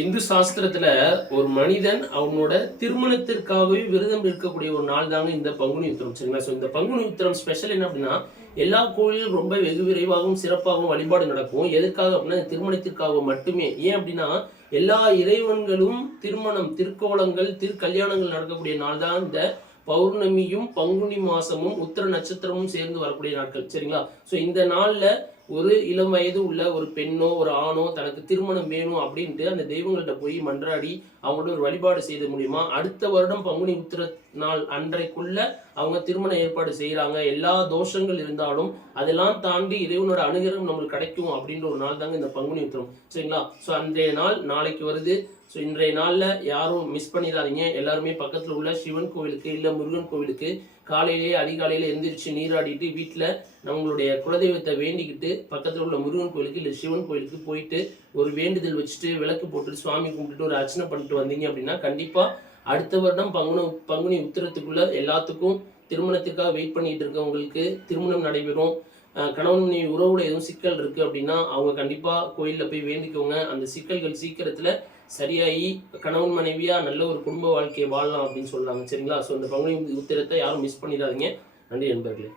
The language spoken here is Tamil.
இந்து சாஸ்திரத்துல ஒரு மனிதன் அவனோட திருமணத்திற்காகவே விரதம் இருக்கக்கூடிய ஒரு நாள் தாங்க இந்த பங்குனி உத்திரம். சரிங்களா? ஸோ இந்த பங்குனி உத்திரம் ஸ்பெஷல் என்ன அப்படின்னா, எல்லா கோயிலும் ரொம்ப வெகு விரைவாகவும் சிறப்பாகவும் வழிபாடு நடக்கும். எதற்காக அப்படின்னா திருமணத்திற்காக மட்டுமே. ஏன் அப்படின்னா எல்லா இறைவன்களும் திருமணம், திருக்கோலங்கள், திருக்கல்யாணங்கள் நடக்கக்கூடிய நாள் தான் இந்த பௌர்ணமியும் பங்குனி மாசமும் உத்திர நட்சத்திரமும் சேர்ந்து வரக்கூடிய நாட்கள். சரிங்களா? ஸோ இந்த நாள்ல ஒரு இளம் வயது உள்ள ஒரு பெண்ணோ ஒரு ஆணோ தனக்கு திருமணம் வேணும் அப்படின்ட்டு அந்த தெய்வங்கள்ட்ட போய் மன்றாடி அவங்களோட ஒரு வழிபாடு செய்த மூலியமா அடுத்த வருடம் பங்குனி உத்திர நாள் அன்றைக்குள்ள அவங்க திருமண ஏற்பாடு செய்யறாங்க. எல்லா தோஷங்கள் இருந்தாலும் அதெல்லாம் தாண்டி இறைவனோட அனுகிரகம் நம்மளுக்கு கிடைக்கும் அப்படின்ற ஒரு நாள் தாங்க இந்த பங்குனி உத்திரம். சரிங்களா? ஸோ அன்றைய நாள் நாளைக்கு வருது. ஸோ இன்றைய நாளில் யாரும் மிஸ் பண்ணிடாதீங்க. எல்லாருமே பக்கத்தில் உள்ள சிவன் கோவிலுக்கு இல்லை முருகன் கோவிலுக்கு காலையிலேயே அதிகாலையில் எந்திரிச்சு நீராடிட்டு வீட்டில் நம்மளுடைய குலதெய்வத்தை வேண்டிக்கிட்டு பக்கத்தில் உள்ள முருகன் கோவிலுக்கு இல்லை சிவன் கோவிலுக்கு போயிட்டு ஒரு வேண்டுதல் வச்சுட்டு விளக்கு போட்டுட்டு சுவாமி கும்பிட்டுட்டு ஒரு அர்ச்சனை பண்ணிட்டு வந்தீங்க அப்படின்னா கண்டிப்பாக அடுத்த வருடம் பங்குனி உத்திரத்துக்குள்ள எல்லாத்துக்கும் திருமணத்திற்காக வெயிட் பண்ணிட்டு இருக்கவங்களுக்கு திருமணம் நடைபெறும். கணவன் மனைவி உறவுல எதுவும் சிக்கல் இருக்கு அப்படின்னா அவங்க கண்டிப்பா கோயில்ல போய் வேண்டிக்கோங்க. அந்த சிக்கல்கள் சீக்கிரத்துல சரியாகி கணவன் மனைவியா நல்ல ஒரு குடும்ப வாழ்க்கையை வாழலாம் அப்படின்னு சொல்லலாங்க. சரிங்களா? ஸோ இந்த பங்குனி உத்திரத்தை யாரும் மிஸ் பண்ணிடாதீங்க. நன்றி நண்பர்களே.